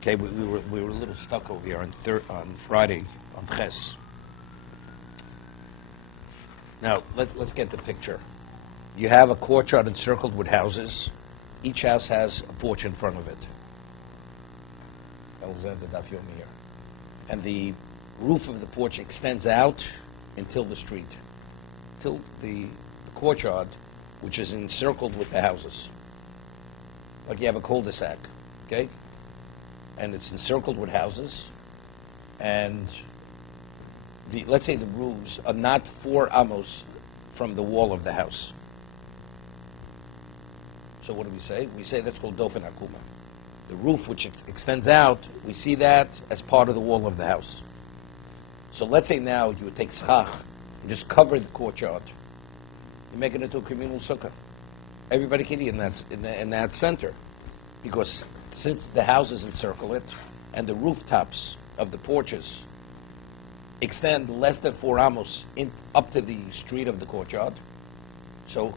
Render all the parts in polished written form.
Okay, we were a little stuck over here on Friday on Ches. Now let's get the picture. You have a courtyard encircled with houses. Each house has a porch in front of it. That was the daf yomi here, and the roof of the porch extends out until the street, till the courtyard, which is encircled with the houses. Like you have a cul-de-sac, okay? And it's encircled with houses, and let's say the roofs are not 4 amos from the wall of the house. So what do we say? We say that's called dofen akuma. The roof which extends out, we see that as part of the wall of the house. So let's say now you would take schach and just cover the courtyard. You make it into a communal sukkah. Everybody can eat in that center, because since the houses encircle it and the rooftops of the porches extend less than 4 amos up to the street of the courtyard, so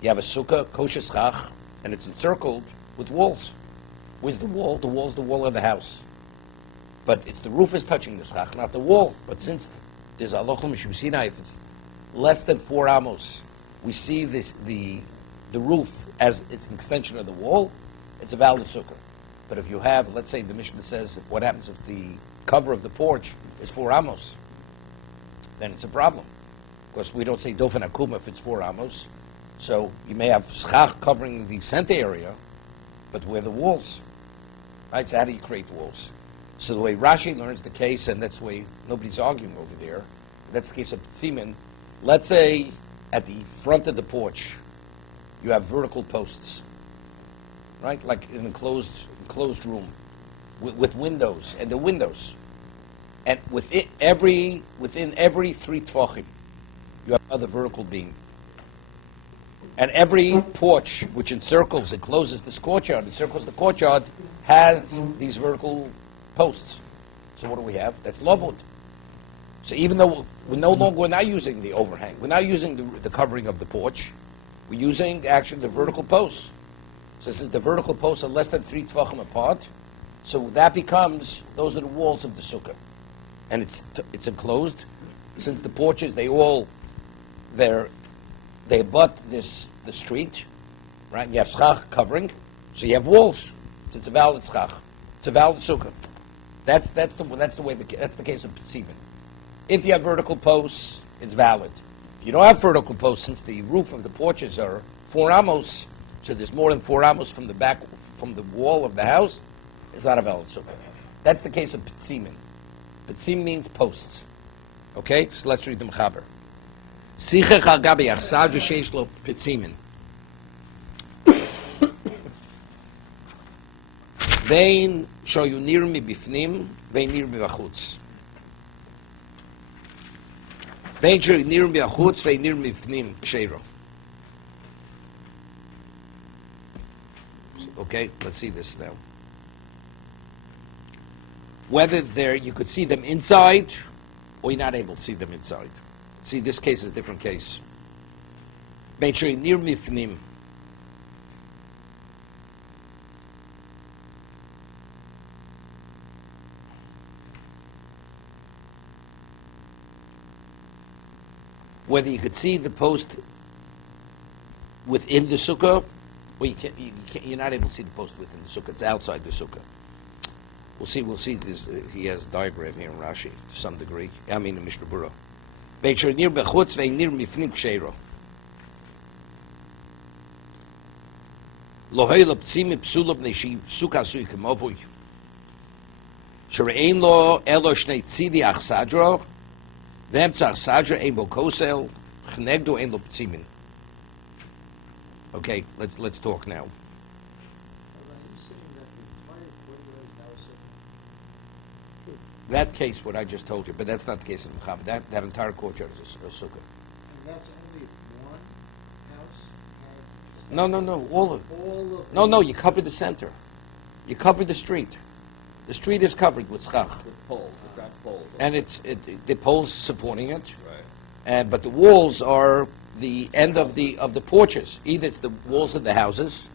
you have a sukkah, kosher schach, and it's encircled with walls. Where's the wall? The wall is the wall of the house. But it's the roof is touching the schach, not the wall. But since there's aloch l'mishum sinai, if it's less than 4 amos, we see the roof as it's an extension of the wall, it's a valid sukkah. But if you have, let's say the Mishnah says, what happens if the cover of the porch is 4 amos? Then it's a problem. Because we don't say dofen akuma if it's 4 amos. So you may have schach covering the center area, but where the walls? Right? So how do you create walls? So the way Rashi learns the case, and that's the way nobody's arguing over there, that's the case of Tzimin. Let's say at the front of the porch, you have vertical posts, right? Like in an enclosed room with windows, and the windows. And within every 3 tvachim, you have another vertical beam. And every porch which encircles the courtyard, has these vertical posts. So what do we have? That's lavud. So even though we're not using the overhang, we're not using the covering of the porch, we're using actually the vertical posts. So since the vertical posts are less than 3 tvachim apart, so that becomes, those are the walls of the sukkah. And it's enclosed. Since the porches, they abut the street, right? You have schach covering, so you have walls. So it's a valid schach. It's a valid sukkah. That's the case of Tzibin. If you have vertical posts, it's valid. If you don't have vertical posts, since the roof of the porches are 4 amos, so there's more than 4 amos from the wall of the house, it's not a valid sukkah. That's the case of Tzibin. Tzibin means posts. Okay, so let's read the Mechaber. Sichach al gabi achsad v'sheish lo petzimin. Vein shoyu nir mi bifnim, vein nir mi b'chutz. Vein shoyu nir mi b'chutz, vein nir mi b'fnim k'sheiro. Okay, let's see this now. Whether you could see them inside, or you're not able to see them inside. See, this case is a different case. Make sure you're near mifnim. Whether you could see the post within the sukkah, or you're not able to see the post within the sukkah. It's outside the sukkah. We'll see this. He has a diagram here in Rashi to some degree. I mean in Mishna Berura. Be'cher nir bechutz ve'nir mifnim k'sheiro. Lohei l'ptzim psula b'nei sukkah sui k'movui. Shere'ein lo elo shnei tzidi achsadro, ve'emtza achsadro ein bo kosel, chnegdo ein lo ptzimin. Okay, let's talk now. That case, what I just told you, but that's not the case of Mechaber. That entire courtyard is a sukkah. And that's only if one house has... No, all of it. No, you cover the center. You cover the street. The street is covered with schach. With poles, with wrapped poles. And the poles supporting it. Right. But the walls are the end of the porches. Either it's the walls of the houses,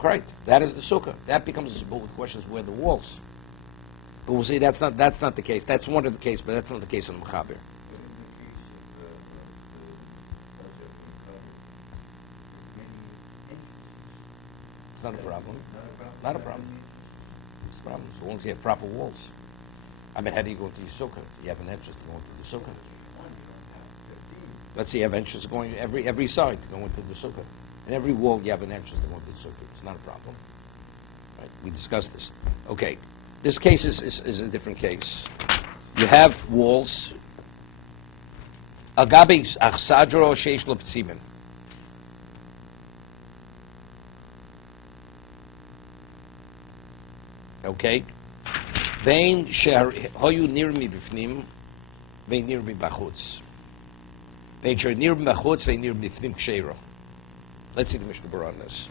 Correct. That is the sukkah. That becomes the bullet. The question is where the walls. But we'll see that's not the case. That's one of the case, but that's not the case on the Mechaber. It's not a problem. Not a problem. It's a problem. So long as you have proper walls. I mean, how do you go into your sukkah? You have an entrance to go into the sukkah. Let's say you have entrance going every side to go into the sukkah. And every wall you have an entrance to go into the sukkah. It's not a problem. Right? We discussed this. Okay. This case is a different case. You have walls. Agabi achsadro sheish lo ptzimin. Okay. Vein hoyu nirmi bifnim, vein nirmi bachutz. Vein sher nirmi bachutz, vein nirmi bifnim ksheiro. Let's see the Mishna Berura on this.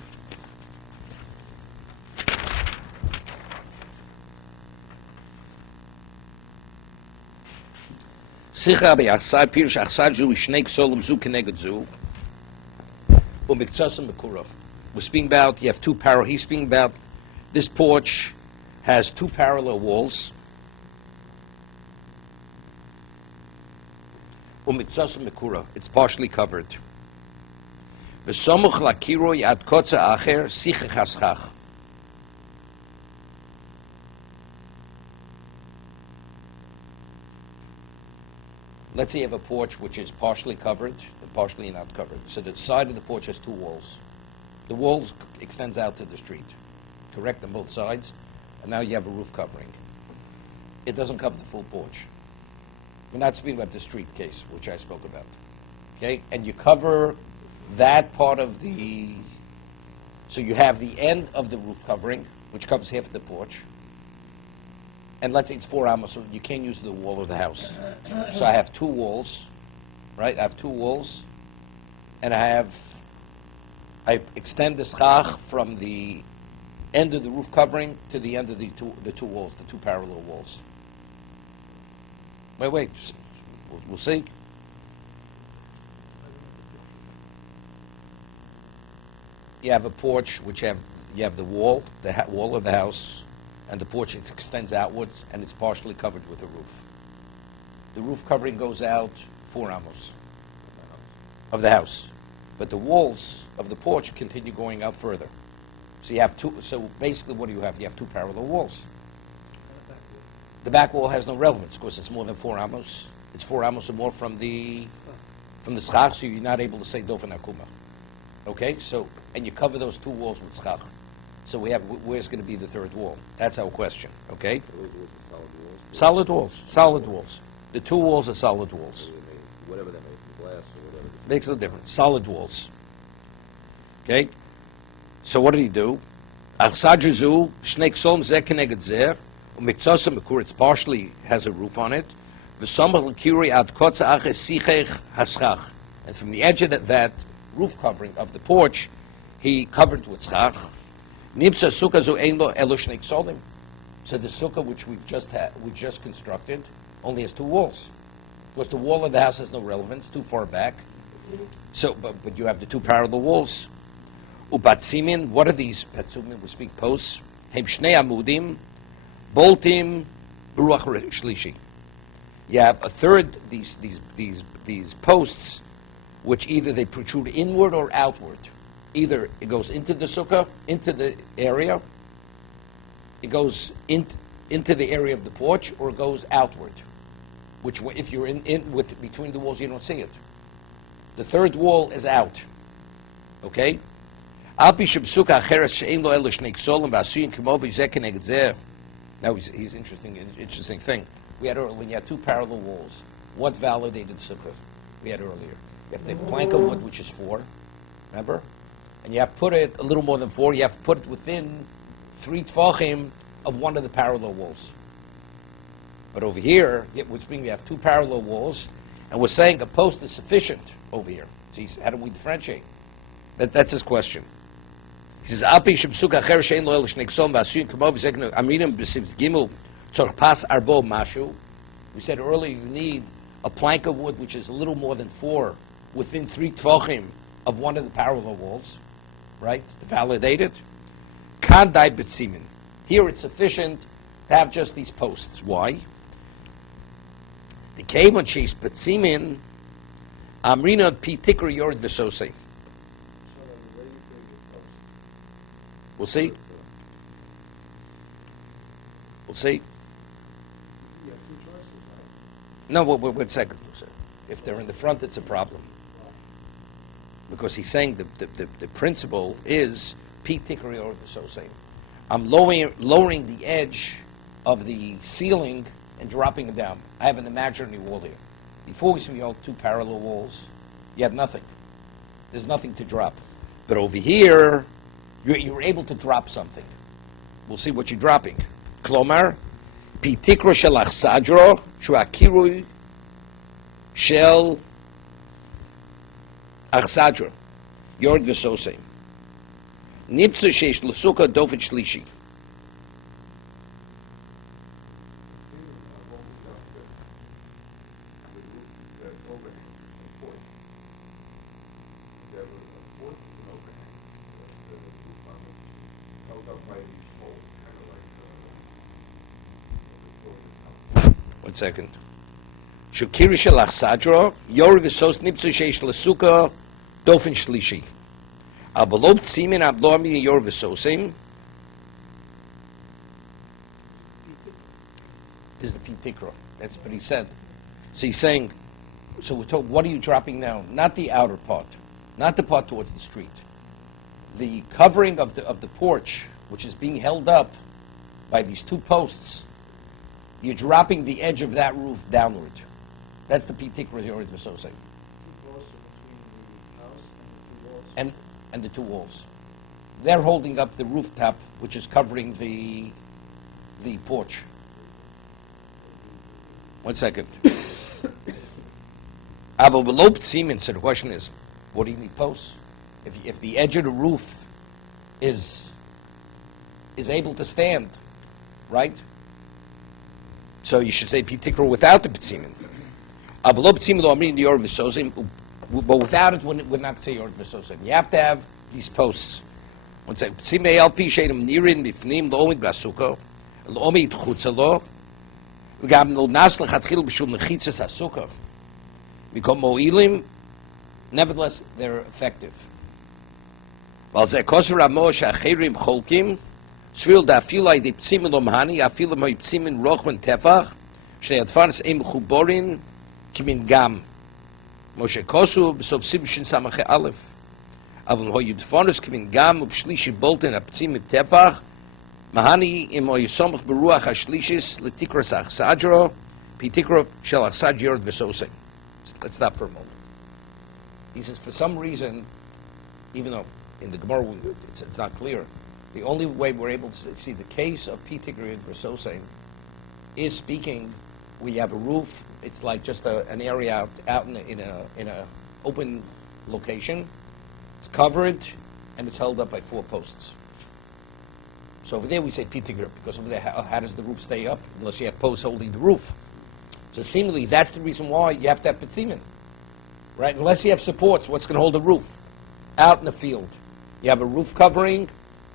Sicha be'achsad pirush achsad zu ishnei ksolim zu keneged zu u'miktsasam mekurov. We're speaking about, you have two parallel, he's speaking about this porch has two parallel walls. U'miktsasam mekurov. It's partially covered. V'somuch lakiroi ad kotza acher sicha chaschach. Let's say you have a porch which is partially covered and partially not covered. So the side of the porch has two walls. The walls extends out to the street, correct, on both sides, and now you have a roof covering. It doesn't cover the full porch. We're not speaking about the street case, which I spoke about. Okay, and you cover that part of the. So you have the end of the roof covering, which covers half of the porch. And let's say it's 4 amos, so you can't use the wall of the house. So I have two walls, right? I have two walls, and I extend the schach from the end of the roof covering to the end of the two walls, the two parallel walls. Wait, we'll see. You have a porch, which you have the wall, wall of the house. And the porch extends outwards, and it's partially covered with a roof. The roof covering goes out 4 amos of the house, but the walls of the porch continue going out further. So you have two. So basically, what do you have? You have two parallel walls. The back wall has no relevance because it's more than 4 amos. It's 4 amos or more from the schach, so you're not able to say dofen akuma. Okay, so and you cover those two walls with schach. So we have, where's going to be the third wall? That's our question, okay? Solid walls. Solid walls. The two walls are solid walls. Whatever that makes, glass or whatever. Makes no difference. Solid walls. Okay? So what did he do? It partially has a roof on it. And from the edge of that roof covering of the porch, he covered with schach. So the sukkah which we just constructed only has two walls, because the wall of the house has no relevance, too far back. So, but you have the two parallel walls. Ubatsimin, what are these patsumin? We speak posts. Hem shnei amudim, boltim ruach shlishi. You have a third these posts, which either they protrude inward or outward. Either it goes into the sukkah, into the area, it goes into the area of the porch, or it goes outward. Which, if you're in with between the walls, you don't see it. The third wall is out. Okay? Now he's interesting thing. We had earlier, when you had two parallel walls, what validated sukkah? We had earlier. You have to take a plank of wood, which is 4. Remember? And you have to put it a little more than 4. You have to put it within 3 tfachim of one of the parallel walls. But over here, which means we have 2 parallel walls, and we're saying a post is sufficient over here. So how do we differentiate? That's his question. He says, "Api shemsuka acher shein lo el shnei ksom v'asuyin kamo v'zeknu amirim b'siv gimel tzor pas arbo mashu." We said earlier you need a plank of wood which is a little more than 4 within 3 tfachim of one of the parallel walls, right? To validate it. Kandai betzimin. Here it's sufficient to have just these posts. Why? The kevon sheis betzimin amrina pi tikra yord v'sosei. We'll see. We'll see. You have two choices, right? No, wait a second. If they're in the front, it's a problem. Because he's saying the principle is pi tikra yord v'sosei. I'm lowering the edge of the ceiling and dropping it down. I have an imaginary wall here. Before we see all two parallel walls, you have nothing. There's nothing to drop. But over here, you're able to drop something. We'll see what you're dropping. Klomar, pi tikro shel achsadro, shu akirui shel achsadro, yord v'sosei. Nitzu sheish l'suka dofet shlishi. One second. Shukiri shel achsadro, yor v'sos nitzu sheish l'suka dofet shlishi. Abalob tzimin abloami yor v'sosim. This is the pi tikra. That's what he said. So he's saying, so we're told, what are you dropping now? Not the outer part, not the part towards the street. The covering of the porch, which is being held up by these two posts, you're dropping the edge of that roof downward. That's the pi tikra yor v'sosim. Two posts between the house and the two walls. And the two walls. They're holding up the rooftop, which is covering the porch. One second. So the question is, what do you need posts? If the edge of the roof is able to stand, right? So you should say pitikra without the petzimin. But without it, we're not say yord v'sosim. You have to have these posts. One second. Tzimei al pi she'em nirin b'fnim lo'omid b'asuko, lo'omid chutza lo, v'gam lo nas l'chatchil b'shum l'chitzas hasuko. Become mo'ilim, nevertheless, they're effective. Val zeh koser ramo she'achirim cholkim, svil da'afilai de ptzimin lo mahani, afilim hoi ptzimin rochman tefach, she'adfarnes em chuborin kimin gam. Moshe Kosu b'sobsim shin samache aleph. Avon ho yudfonus kimin gam ub'shlishi bolten aptzim tepach. Mahani im ho yisomach beruach ha'shlishis letikras achsadro pitikro shel achsad yord v'sosei. Let's stop for a moment. He says, for some reason, even though in the Gemara it's not clear, the only way we're able to see the case of pitikro yord v'sosei is speaking. We have a roof. It's like just an area out in a open location. It's covered and it's held up by four posts. So over there we say pitikra because over there how does the roof stay up unless you have posts holding the roof? So seemingly that's the reason why you have to have petzimin, right? Unless you have supports, what's going to hold the roof? Out in the field, you have a roof covering,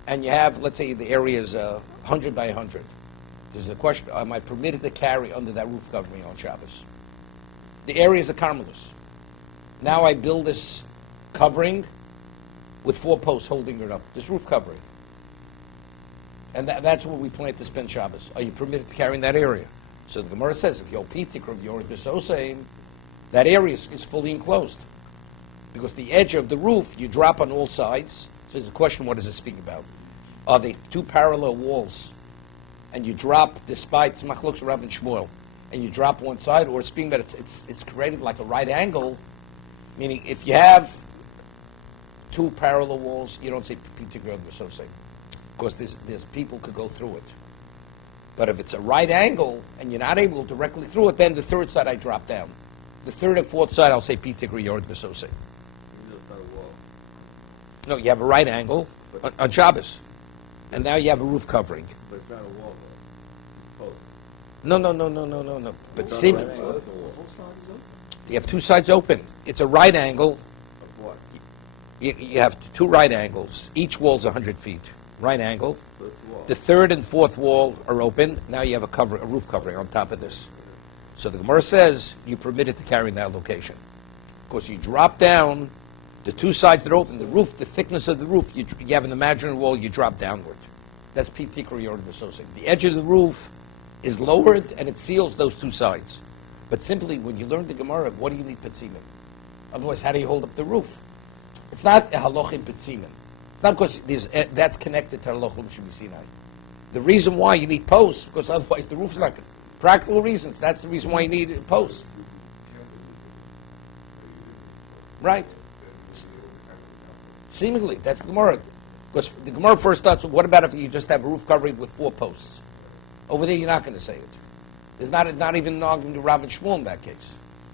and you have, let's say the area is 100 by 100. There's a question, am I permitted to carry under that roof covering on Shabbos? The area is a carmelus. Now I build this covering with four posts holding it up, this roof covering. And that's where we plan to spend Shabbos. Are you permitted to carry in that area? So the Gemara says, if you're pitik or you're b'sosei, that area is fully enclosed. Because the edge of the roof, you drop on all sides. So there's a question, what does it speak about? Are they two parallel walls? And you drop, despite Machlokes Rav and Shmuel, and you drop one side, or speaking about it's created like a right angle, meaning if you have two parallel walls, you don't say pitik or b'sosei. Because there's people could go through it. But if it's a right angle and you're not able to directly through it, then the third side I drop down. The third and fourth side I'll say pitikri yord v'sosei. No, you have a right angle on Shabbos, and now you have a roof covering. But it's not a wall, though. Post. No. But see, Both sides open. you have two sides open. It's a right angle. Of what? You have two right angles. Each wall's 100 feet. right angle. First wall. The third and fourth wall are open. Now you have a roof covering on top of this. So the Gemara says you're permitted to carry in that location. Of course, you drop down the two sides that are open. The roof, the thickness of the roof, you have an imaginary wall. You drop downward. That's P-Tikra Yord V'Sosei. The edge of the roof is lowered and it seals those two sides. But simply, when you learn the Gemara, what do you need Petzimin? Otherwise, how do you hold up the roof? It's not a halachim Petzimin. It's not because that's connected to halachim Sinai. The reason why you need posts, because otherwise the roof's not good. Practical reasons. That's the reason why you need posts. Right. Seemingly, that's the Gemara. Because the Gemara first starts with, what about if you just have a roof covering with 4 posts? Over there, you're not going to say it. There's not even an argument to Rav and Shmuel in that case.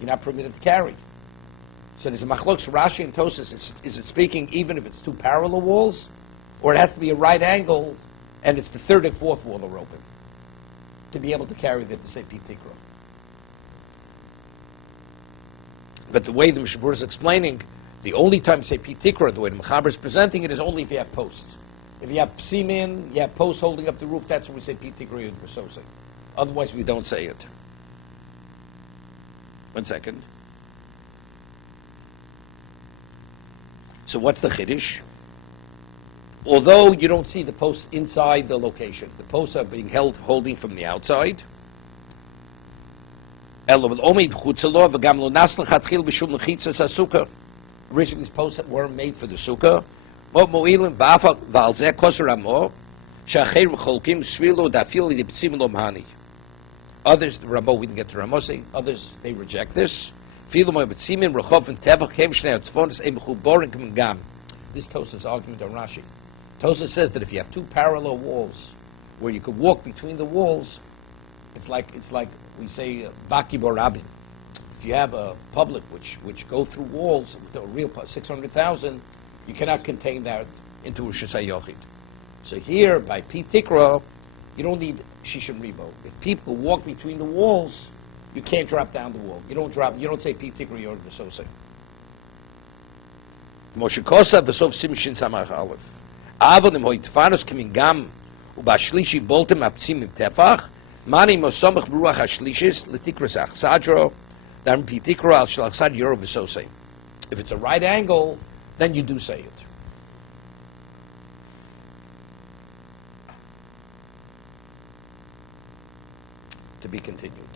You're not permitted to carry. So there's a machlokes Rashi and Tosas. Is it speaking even if it's 2 parallel walls? Or it has to be a right angle, and it's the third and fourth wall are open to be able to carry that to say P-Tikra. But the way the Mishna Berura is explaining, the only time you say P-Tikra, the way the Mechaber is presenting it, is only if you have posts. If you have psimin, you have posts holding up the roof, that's when we say P-Tikra Yud V'Sosei. Otherwise, we don't say it. 1 second. So what's the Chiddush? Although you don't see the posts inside the location, the posts are being holding from the outside. Originally, these posts weren't made for the sukkah. Others, the Rambo, we didn't get to Ramosi. Others, they reject this. This Tosas argument on Rashi. Tosas says that if you have 2 parallel walls where you could walk between the walls, it's like we say Baki Borabin. If you have a public which go through walls, a real 600,000, you cannot contain that into a Shesay Yochid. So here, by P-Tikra, you don't need Shishim Ribo. If people walk between the walls, you can't drop down the wall. You don't say P-Tikra Yord V'Sosei. Moshekosa V'Sof Simshin Samach Aleph. Avon im Hoitfanos Kimin Gam Ubashlishi Boltem Apsim Tefach Mani Mosomach Beruach HaShlishis L'Tikras Achsadro Then P-Tikra Al Shalachsad Yord V'Sosei. If it's a right angle, then you do say it. To be continued.